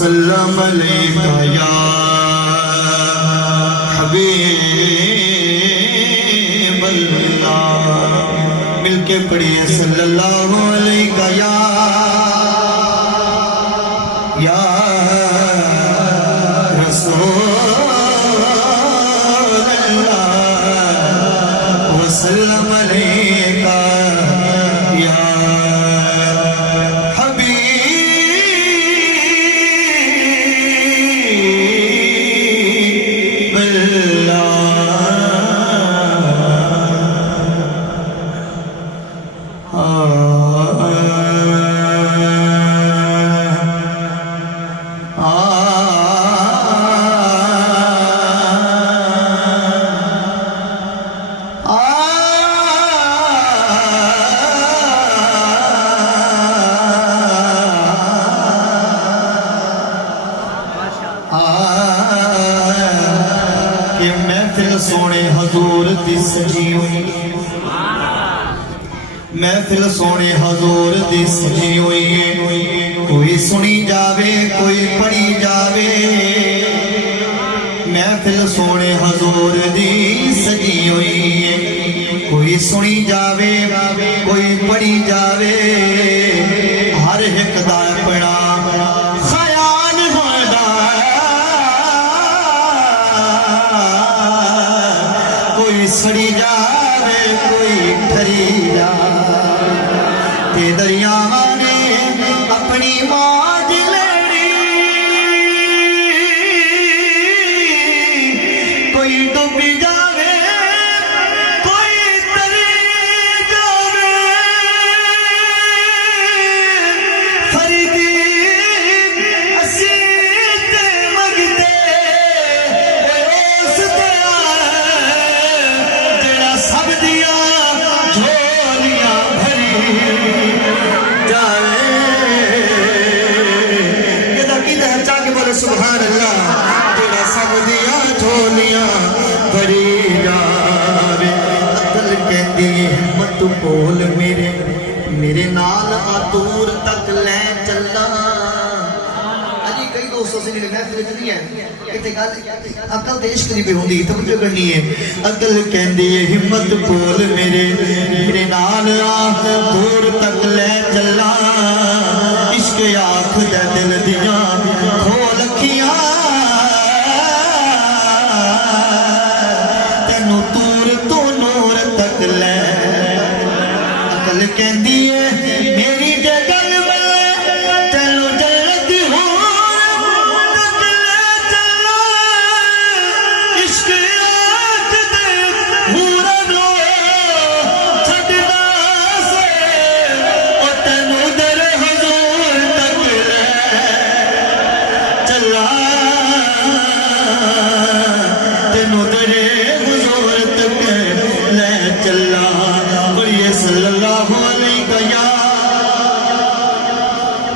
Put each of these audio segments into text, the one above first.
وسلم علیکہ یا حبیب اللہ. مل کے پڑھیے صلی اللہ علیکہ یا رسول اللہ وسلم علیکہ یا حبیب اللہ. کہ محفل سونے حضور دی سجی ہوئی، محفل سونے حضور دی سجی ہوئی ہے. کوئی سنی جاوے کوئی پڑھی جاوے، محفل سونے حضور دی سجی ہوئی ہے. کوئی سنی جاوے کوئی پڑھی جاوے، ہر ایک دا اپنا خیال ہوتا. کوئی سڑی جاوے کوئی ٹھری جاوے، تے دریاواں نے اپنی موج لیڑی. کوئی ڈوبی جاوے کوئی تری جاوے، فریدی اسی تے مگدے اس تے جڑا سب دیا جھولیاں بھری جائے. یہ دقیقہ ہے چاہ کے بولے سبحان اللہ. جڑا سب دیا جھولیاں بھری جائے. عقل کہندی ہمت بول میرے نال آتور تک لے چلا. اجی کئی دوستوں سے جڑے محفل وچ نہیں ہے کتے گل عقل تے عشق دی بھی ہوندی توجہ کرنی ہے. عقل کہندی ہے ہمت بول میرے نال آتور تک لے چلا. عشق آنکھ دے دل دیاں کھول اکھیاں، تینوں تور تو نور تک لے. عقل کہندی ہے میری جگل والے تینوں جنت ہور تک لے چلا. عشق آنکھ دے ہورا نو چھڈنا سے، او تینوں در حضور تک لے چلا. تینوں در حضور تک لے چلا. پڑھیے صلی اللہ علیہ یا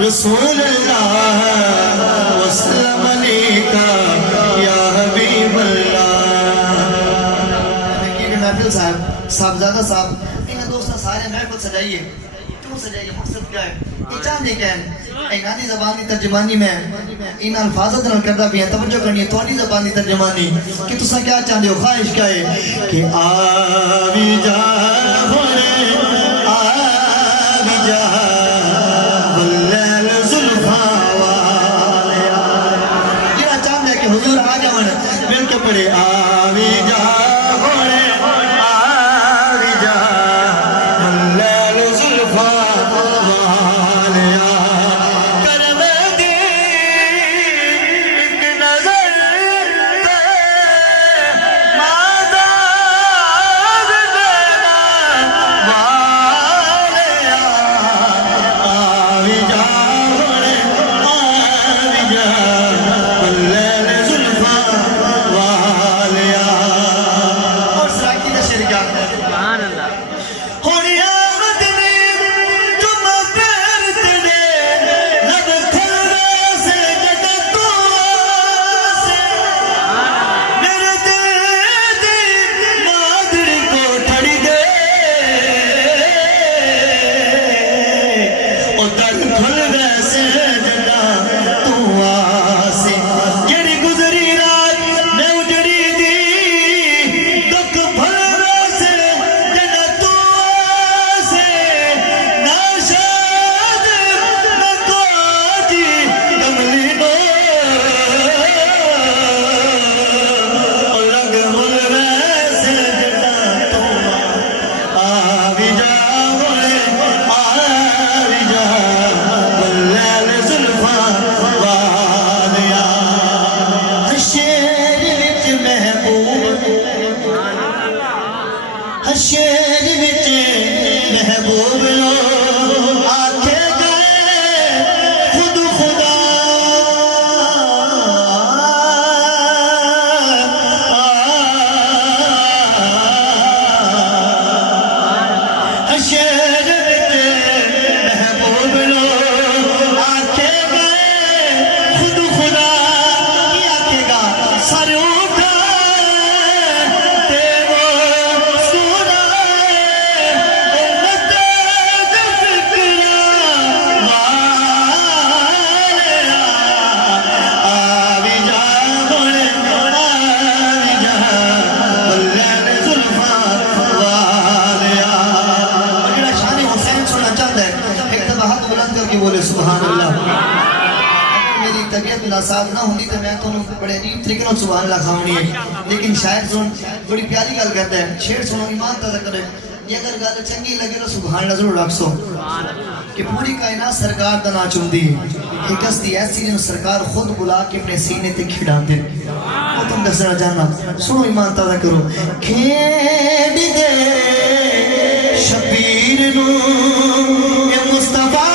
رسول اللہ وسلم علیکہ یا حبیب اللہ. محفل صاحبزادہ صاحب انہیں دوستہ سارے محفل سجائیے. کیوں سجائیے؟ مقصد کیا ہے؟ یہ چاہنے کیا ہے؟ اینا دی زبان دی ترجمانی میں ان الفاظت نہ کردہ بھی ہیں. توجہ کرنی ہے تھوڑی زبان دی ترجمانی کہ تسا کیا چاہتے ہو، خواہش کیا ہے کہ آوی جا ہونے آوی جا واللیل زلفا والیا. یہ چاہتے ہیں کہ حضور آ جاؤں مل کے پڑھے آوی جا ہونے آوی جا واللیل زلفا والیا. کرم دی ایک نظر تے ماداد دینا والیا. آوی جا ہونے آوی جا واللیل زلفا والیا. کر کے بولے سبحان اللہ. میری طبیعت ناساز نہ ہوندی تو میں تو بڑے عجیب طریقے نال سبحان اللہ کھاونی ہے. لیکن شاعر سن بڑی پیاری گل کہتا ہے, شعر سنو ایمان تازہ کرے, یہ اگر گل چنگی لگے تو سبحان اللہ ضرور رکھ سو. کہ پوری کائنات سرکار دا نا چوندی ہے, ایک ہستی ایسی جن سرکار خود بلا کے اپنے سینے تے کھڑا دے. وہ تم دسنا جانا, سنو ایمان تازہ کرو. کھیڑ دے شبیر نو یہ مصطفیٰ